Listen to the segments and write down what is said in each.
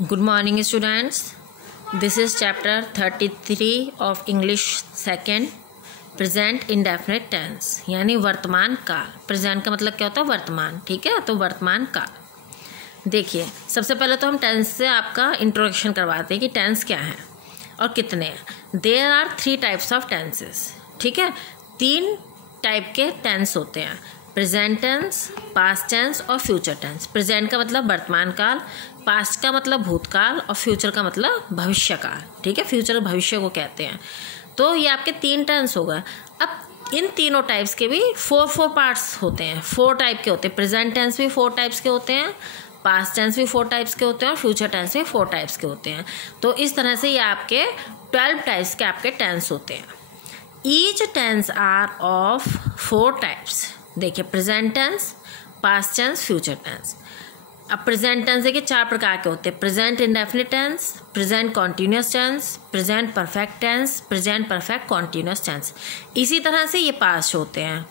Good morning students. This is chapter 33 of English second, present indefinite tense यानी वर्तमान काल। Present का मतलब क्या होता है? वर्तमान। ठीक है, तो वर्तमान काल। देखिए, सबसे पहले तो हम टेंस से आपका इंट्रोडक्शन करवाते हैं कि टेंस क्या है और कितने हैं। There are 3 types of tenses. ठीक है, 3 टाइप के टेंस होते हैं, प्रेजेंट टेंस, पास्ट टेंस और फ्यूचर टेंस। प्रेजेंट का मतलब वर्तमान काल, पास्ट का मतलब भूतकाल और फ्यूचर का मतलब भविष्य काल। ठीक है, फ्यूचर भविष्य को कहते हैं। तो ये आपके 3 टेंस हो गए। अब इन तीनों टाइप्स के भी 4 पार्ट्स होते हैं, 4 टाइप के होते हैं। प्रेजेंट टेंस भी 4 टाइप्स के होते हैं, पास्ट टेंस भी 4 टाइप्स के होते हैं और फ्यूचर टेंस भी 4 टाइप्स के होते हैं। तो इस तरह से ये आपके 12 टाइप्स के आपके टेंस होते हैं। Each tense are of 4 types. देखिए, present tense, past tense, future tense. अब प्रेजेंट टेंस देखिए 4 प्रकार के होते हैं, present indefinite tense, present continuous tense, present perfect tense, present perfect continuous tense. इसी तरह से ये पास्ट होते हैं,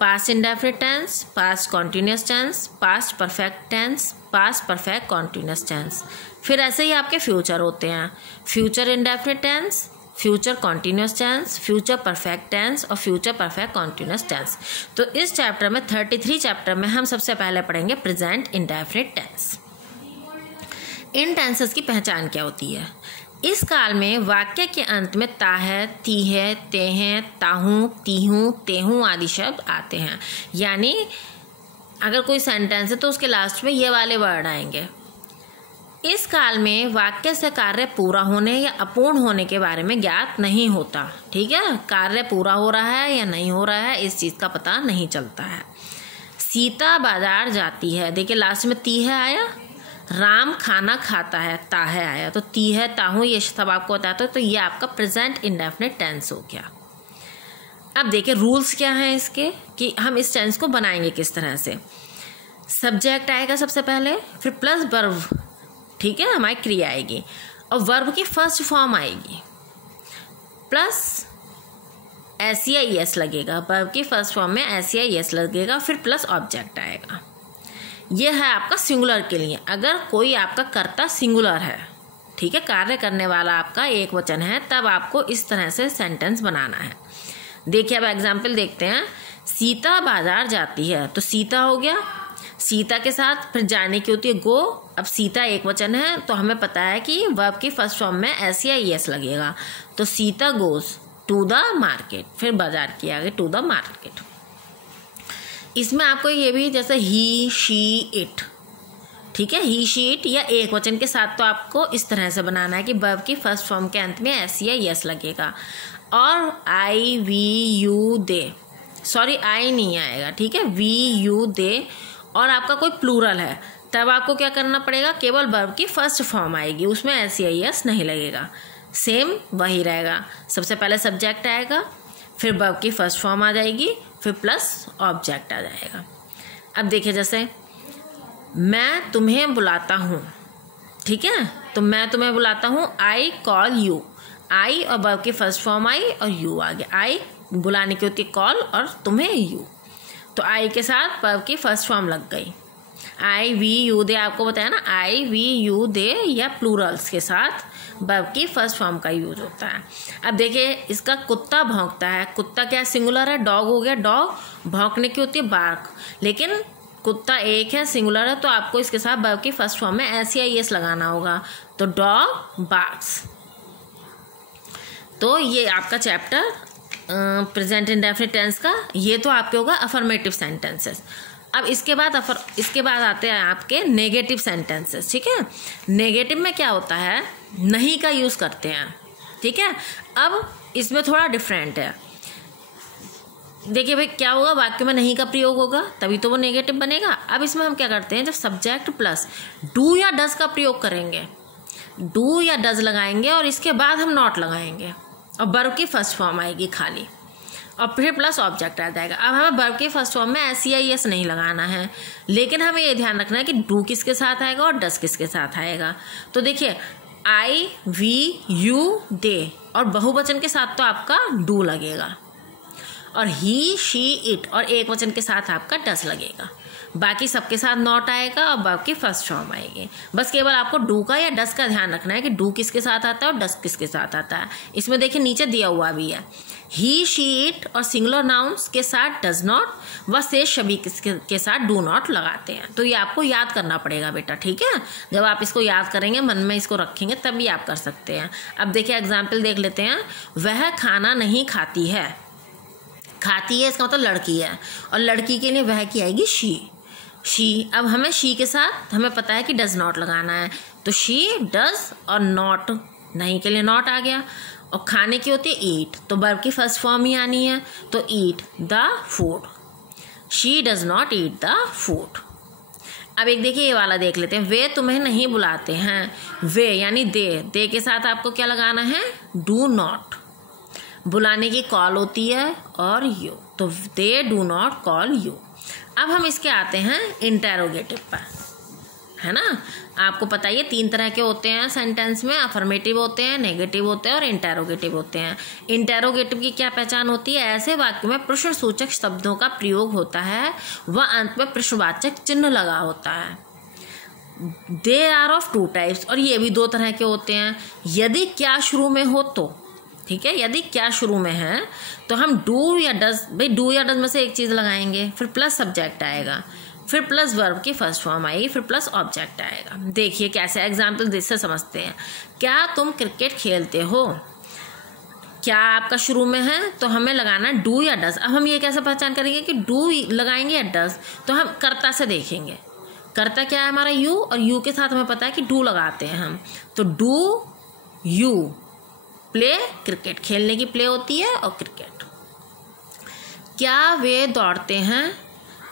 past indefinite tense, past continuous tense, past perfect tense, past perfect continuous tense. फिर ऐसे ही आपके फ्यूचर होते हैं, future indefinite tense, future continuous tense, future perfect tense और फ्यूचर परफेक्ट कॉन्टिन्यूस टेंस। तो इस चैप्टर में 33 चैप्टर में हम सबसे पहले पढ़ेंगे प्रेजेंट इंडेफिनिट टेंस। इन टेंसेस की पहचान क्या होती है? इस काल में वाक्य के अंत में ता है, ती है, ते हैं, ताहूँ, तीहूँ, तेहूँ आदि शब्द आते हैं। यानी अगर कोई सेंटेंस है तो उसके लास्ट में ये वाले वर्ड आएंगे। इस काल में वाक्य से कार्य पूरा होने या अपूर्ण होने के बारे में ज्ञात नहीं होता। ठीक है, कार्य पूरा हो रहा है या नहीं हो रहा है इस चीज़ का पता नहीं चलता है। सीता बाजार जाती है, देखिए लास्ट में ती है आया। राम खाना खाता है, ता है आया। तो ती है, ताहूँ, ये सब आपको बताता है। तो ये आपका प्रेजेंट इंडेफिनिट टेंस हो गया। अब देखिए रूल्स क्या हैं इसके कि हम इस टेंस को बनाएंगे किस तरह से। सब्जेक्ट आएगा सबसे पहले, फिर प्लस वर्ब, ठीक है, हमारी क्रिया आएगी और वर्ब की फर्स्ट फॉर्म आएगी, प्लस एस या एस लगेगा। वर्ब की फर्स्ट फॉर्म में एस या एस लगेगा, फिर प्लस ऑब्जेक्ट आएगा। यह है आपका सिंगुलर के लिए, अगर कोई आपका कर्ता सिंगुलर है, ठीक है, कार्य करने वाला आपका एक वचन है, तब आपको इस तरह से सेंटेंस बनाना है। देखिए अब एग्जाम्पल देखते हैं। सीता बाजार जाती है, तो सीता हो गया, सीता के साथ फिर जाने की होती है गो। अब सीता एक वचन है तो हमें पता है कि वर्ब की फर्स्ट फॉर्म में एस या एस लगेगा। तो Sita goes to the market, फिर बाजार किया गया टू द मार्केट। इसमें आपको ये भी जैसे ही, शी, इट, ठीक है, ही, शी, इट या एक वचन के साथ तो आपको इस तरह से बनाना है कि वर्ब की फर्स्ट फॉर्म के अंत में एस या एस लगेगा। और I, we, you, they, sorry I नहीं आएगा, ठीक है, वी, यू, दे। और आपका कोई प्लूरल है तब आपको क्या करना पड़ेगा, केवल वर्ब की फर्स्ट फॉर्म आएगी, उसमें एस या एस नहीं लगेगा। सेम वही रहेगा, सबसे पहले सब्जेक्ट आएगा, फिर वर्ब की फर्स्ट फॉर्म आ जाएगी, फिर प्लस ऑब्जेक्ट आ जाएगा। अब देखिए जैसे मैं तुम्हें बुलाता हूँ, ठीक है, तो मैं तुम्हें बुलाता हूँ, आई कॉल यू। आई और वर्ब की फर्स्ट फॉर्म आई और यू आ गया। आई बुलाने की होती है कॉल और तुम्हें यू, तो आई के साथ वर्ब की फर्स्ट फॉर्म लग गई। आई, वी, यू, दे, आपको बताया ना, आई, वी, यू, दे या प्लूरल्स के साथ वर्ब की फर्स्ट फॉर्म का यूज होता है। अब देखिए इसका कुत्ता भौंकता है, कुत्ता क्या सिंगुलर है, डॉग हो गया, डॉग भौंकने की होती है बार्क, लेकिन कुत्ता एक है, सिंगुलर है, तो आपको इसके साथ वर्ब की फर्स्ट फॉर्म में एस या एस लगाना होगा। तो डॉग बार्क्स। तो ये आपका चैप्टर प्रेजेंट इंडेफिनिट टेंस का ये तो आपके होगा अफर्मेटिव सेंटेंसेस। अब इसके बाद आते हैं आपके नेगेटिव सेंटेंसेस। ठीक है, नेगेटिव में क्या होता है, नहीं का यूज़ करते हैं। ठीक है, अब इसमें थोड़ा डिफरेंट है। देखिए भाई क्या होगा, वाक्य में नहीं का प्रयोग होगा तभी तो वो नेगेटिव बनेगा। अब इसमें हम क्या करते हैं, जब सब्जेक्ट प्लस डू या डज का प्रयोग करेंगे, डू या डज लगाएंगे और इसके बाद हम नॉट लगाएंगे और वर्ब की फर्स्ट फॉर्म आएगी खाली और फिर प्लस ऑब्जेक्ट आ जाएगा। अब हमें वर्ब की फर्स्ट फॉर्म में एस या एस नहीं लगाना है, लेकिन हमें ये ध्यान रखना है कि डू किसके साथ आएगा और डस किसके साथ आएगा। तो देखिए आई, वी, यू, दे और बहुवचन के साथ तो आपका डू लगेगा और ही, शी, इट और एक वचन के साथ आपका डस लगेगा। बाकी सबके साथ नॉट आएगा और वर्ब की फर्स्ट फॉर्म आएगी। बस केवल आपको डू का या डस का ध्यान रखना है कि डू किसके साथ आता है और डस किसके साथ आता है। इसमें देखिए नीचे दिया हुआ भी है, ही शी इट और सिंगुलर नाउन्स के साथ डज नॉट व से सभी के साथ डू नॉट लगाते हैं। तो ये आपको याद करना पड़ेगा बेटा, ठीक है। जब आप इसको याद करेंगे, मन में इसको रखेंगे, तभी आप कर सकते हैं। अब देखिए एग्जाम्पल देख लेते हैं। वह खाना नहीं खाती है, खाती है इसका मतलब लड़की है, और लड़की के लिए वह की आएगी शी। अब हमें शी के साथ हमें पता है कि डज नॉट लगाना है, तो शी डज और नॉट, नहीं के लिए नॉट आ गया। और खाने की होती है ईट, तो वर्ब की फर्स्ट फॉर्म ही आनी है, तो eat the food. She does not eat the food. अब एक देखिए ये वाला देख लेते हैं। वे तुम्हें नहीं बुलाते हैं, वे यानी दे के साथ आपको क्या लगाना है, डू नॉट। बुलाने की कॉल होती है और यू, तो they do not call you. अब हम इसके आते हैं इंटेरोगेटिव पर, है ना। आपको पता ही है 3 तरह के होते हैं सेंटेंस में, अफर्मेटिव होते हैं, नेगेटिव होते हैं और इंटेरोगेटिव होते हैं। इंटेरोगेटिव की क्या पहचान होती है, ऐसे वाक्य में प्रश्नसूचक शब्दों का प्रयोग होता है व अंत में प्रश्नवाचक चिन्ह लगा होता है। दे आर ऑफ 2 टाइप्स, और ये भी 2 तरह के होते हैं। यदि क्या शुरू में हो तो, ठीक है, यदि क्या शुरू में है तो हम डू या डज, भाई डू या डज में से एक चीज़ लगाएंगे, फिर प्लस सब्जेक्ट आएगा, फिर प्लस वर्ब की फर्स्ट फॉर्म आएगी, फिर प्लस ऑब्जेक्ट आएगा। देखिए कैसे एग्जाम्पल से समझते हैं। क्या तुम क्रिकेट खेलते हो, क्या आपका शुरू में है तो हमें लगाना डू या डज। अब हम ये कैसे पहचान करेंगे कि डू लगाएंगे या डज, तो हम कर्ता से देखेंगे। कर्ता क्या है हमारा यू, और यू के साथ हमें पता है कि डू लगाते हैं हम, तो डू यू प्ले क्रिकेट, खेलने की प्ले होती है और क्रिकेट। क्या वे दौड़ते हैं,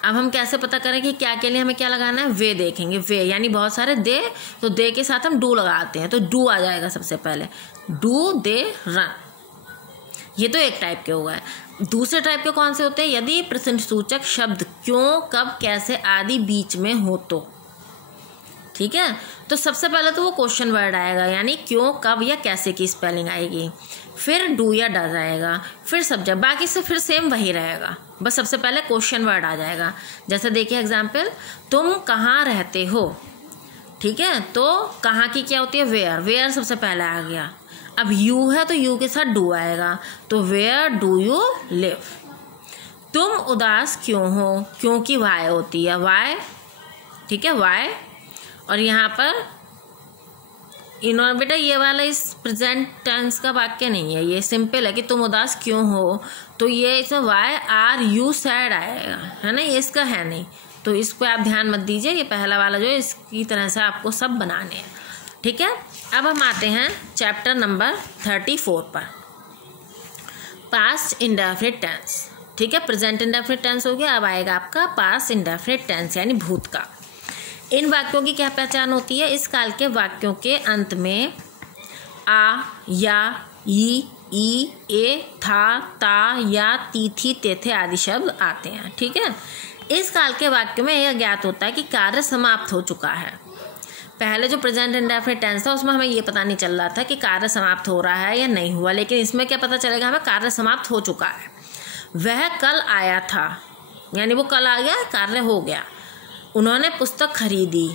अब हम कैसे पता करें कि क्या के लिए हमें क्या लगाना है, वे देखेंगे। वे यानी बहुत सारे दे, तो दे के साथ हम डू लगाते हैं, तो डू आ जाएगा सबसे पहले, डू दे रन। ये तो एक टाइप के हो गए। दूसरे टाइप के कौन से होते हैं, यदि प्रश्नसूचक शब्द क्यों, कब, कैसे आदि बीच में हो तो, ठीक है। तो सबसे पहले तो वो क्वेश्चन वर्ड आएगा, यानी क्यों, कब या कैसे की स्पेलिंग आएगी, फिर डू या डज आएगा, फिर सब्जेक्ट, बाकी से फिर सेम वही रहेगा, बस सबसे पहले क्वेश्चन वर्ड आ जाएगा। जैसे देखिए एग्जाम्पल, तुम कहाँ रहते हो, ठीक है, तो कहाँ की क्या होती है, वेयर, वेयर सबसे पहले आ गया। अब यू है तो यू के साथ डू आएगा, तो वेयर डू यू लिव। तुम उदास क्यों हो, क्योंकि वाई होती है, वाई, ठीक है, वाई। और यहाँ पर इन्होंने बेटा ये वाला इस प्रेजेंट टेंस का वाक्य नहीं है, ये सिंपल है कि तुम उदास क्यों हो, तो ये इसमें वाई आर यू सैड आएगा, है ना, ये इसका है नहीं, तो इस पर आप ध्यान मत दीजिए। ये पहला वाला जो है इसकी तरह से आपको सब बनाने हैं, ठीक है। अब हम आते हैं चैप्टर नंबर 34 पर, पास्ट इंडेफिनिट टेंस, ठीक है। प्रेजेंट इंडेफिनिट टेंस हो गया, अब आएगा आपका पास्ट इंडेफिनिट टेंस यानी भूत का। इन वाक्यों की क्या पहचान होती है, इस काल के वाक्यों के अंत में आ, या, ई, ए, था, ता, या, ती, थी, ते, थे आदि शब्द आते हैं, ठीक है। इस काल के वाक्य में यह ज्ञात होता है कि कार्य समाप्त हो चुका है। पहले जो प्रेजेंट इंडेफिनिट टेंस था उसमें हमें ये पता नहीं चल रहा था कि कार्य समाप्त हो रहा है या नहीं हुआ, लेकिन इसमें क्या पता चलेगा हमें, कार्य समाप्त हो चुका है। वह कल आया था, यानी वो कल आ गया, कार्य हो गया। उन्होंने पुस्तक खरीदी,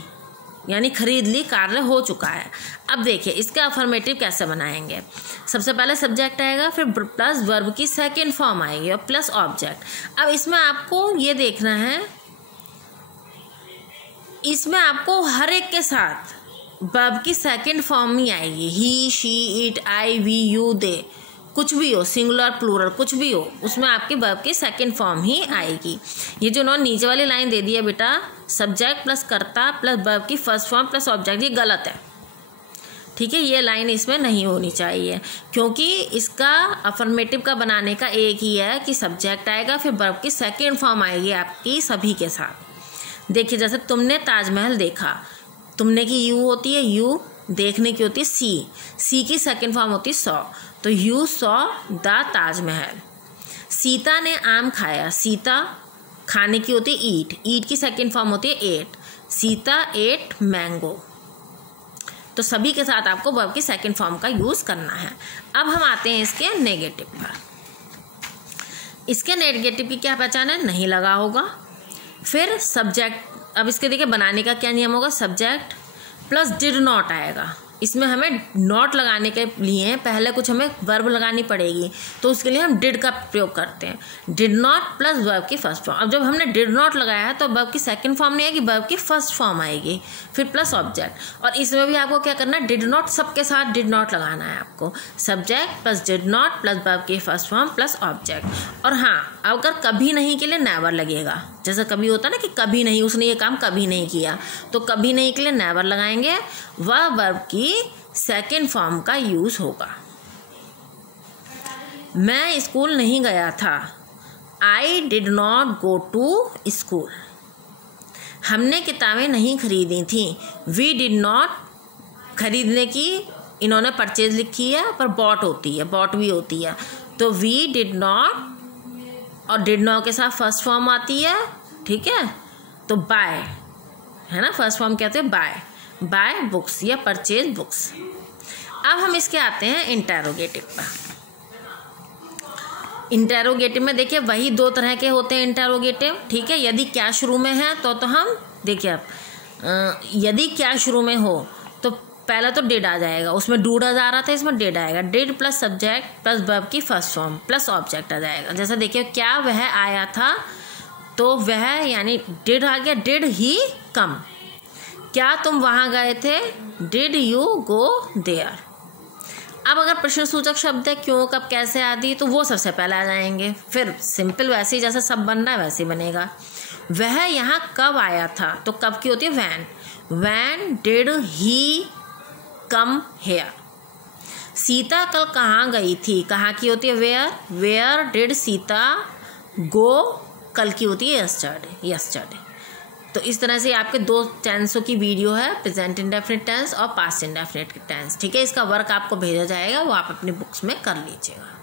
यानी खरीद ली, कार्य हो चुका है। अब देखिए इसका अफर्मेटिव कैसे बनाएंगे। सबसे पहले सब्जेक्ट आएगा, फिर प्लस वर्ब की सेकंड फॉर्म आएगी और प्लस ऑब्जेक्ट। अब इसमें आपको ये देखना है, इसमें आपको हर एक के साथ वर्ब की सेकंड फॉर्म ही आएगी, he, she, it, I, we, you, they, कुछ भी हो, सिंगुलर प्लूरल कुछ भी हो, उसमें आपकी वर्ब की सेकंड फॉर्म ही आएगी। ये जो उन्होंने नीचे वाली लाइन दे दी है बेटा, सब्जेक्ट प्लस कर्ता प्लस वर्ब की फर्स्ट फॉर्म प्लस ऑब्जेक्ट, ये गलत है, ठीक है। ये लाइन इसमें नहीं होनी चाहिए, क्योंकि इसका अफर्मेटिव का बनाने का एक ही है कि सब्जेक्ट आएगा, फिर वर्ब की सेकंड फॉर्म आएगी आपकी सभी के साथ। देखिए जैसे तुमने ताजमहल देखा, तुमने की यू होती है यू, देखने की होती है सी की सेकंड फॉर्म होती है सॉ, तो you saw the Taj Mahal. Sita ने आम खाया, सीता खाने की होती है ईट की सेकंड फॉर्म होती है एट, सीता एट मैंगो। तो सभी के साथ आपको वर्ब की सेकंड फॉर्म का यूज करना है। अब हम आते हैं इसके नेगेटिव पर। इसके नेगेटिव की क्या पहचान है, नहीं लगा होगा, फिर सब्जेक्ट, अब इसके देखिए बनाने का क्या नियम होगा, सब्जेक्ट प्लस डिड नॉट आएगा। इसमें हमें नॉट लगाने के लिए पहले कुछ हमें वर्ब लगानी पड़ेगी, तो उसके लिए हम डिड का प्रयोग करते हैं। डिड नॉट प्लस वर्ब की फर्स्ट फॉर्म। अब जब हमने डिड नॉट लगाया है तो वर्ब की सेकंड फॉर्म नहीं आएगी, वर्ब की फर्स्ट फॉर्म आएगी, फिर प्लस ऑब्जेक्ट। और इसमें भी आपको क्या करना है, डिड नॉट सबके साथ डिड नॉट लगाना है आपको। Subject plus did not plus verb की फर्स्ट फॉर्म प्लस ऑब्जेक्ट। और हाँ, अगर कभी नहीं के लिए नेवर लगेगा। जैसे कभी होता है ना कि कभी नहीं, उसने ये काम कभी नहीं किया, तो कभी नहीं के लिए नेवर लगाएंगे। वह वर्ब की सेकेंड फॉर्म का यूज होगा। मैं स्कूल नहीं गया था, I did not go to school. हमने किताबें नहीं खरीदी थी, वी डिड नॉट, खरीदने की इन्होंने परचेज लिखी है पर बॉट होती है, बॉट भी होती है, तो वी डिड नॉट और डिड नॉट के साथ फर्स्ट फॉर्म आती है, ठीक है, तो बाय है ना, फर्स्ट फॉर्म कहते हैं बाय, बाय बुक्स या परचेज बुक्स। अब हम इसके आते हैं इंटेरोगेटिव पर। इंटेरोगेटिव में देखिए वही दो तरह के होते हैं इंटेरोगेटिव, ठीक है। यदि क्या शुरू में है तो हम देखिए, अब यदि क्या शुरू में हो तो पहला तो डिड आ जाएगा, उसमें डूडा जा रहा था, इसमें डिड आएगा। Did plus subject plus verb की फर्स्ट फॉर्म प्लस ऑब्जेक्ट आ जाएगा। जैसे देखिए, क्या वह आया था, तो वह यानी डिड आ गया, डिड ही कम। क्या तुम वहां गए थे, डिड यू गो देयर। अब अगर प्रश्न सूचक शब्द है, क्यों, कब, कैसे आदि, तो वो सबसे पहले आ जाएंगे। फिर सिंपल वैसे ही जैसे सब बन रहा है वैसे ही बनेगा। वह यहाँ कब आया था, तो कब की होती है when, when did he come here. Sita कल कहाँ गई थी, कहाँ की होती है where, where did Sita go, कल की होती है यस्टरडे, यस्टरडे। तो इस तरह से आपके दो टेंसों की वीडियो है, प्रेजेंट इंडेफिनिट टेंस और पास्ट इंडेफिनिट टेंस, ठीक है। इसका वर्क आपको भेजा जाएगा, वो आप अपनी बुक्स में कर लीजिएगा।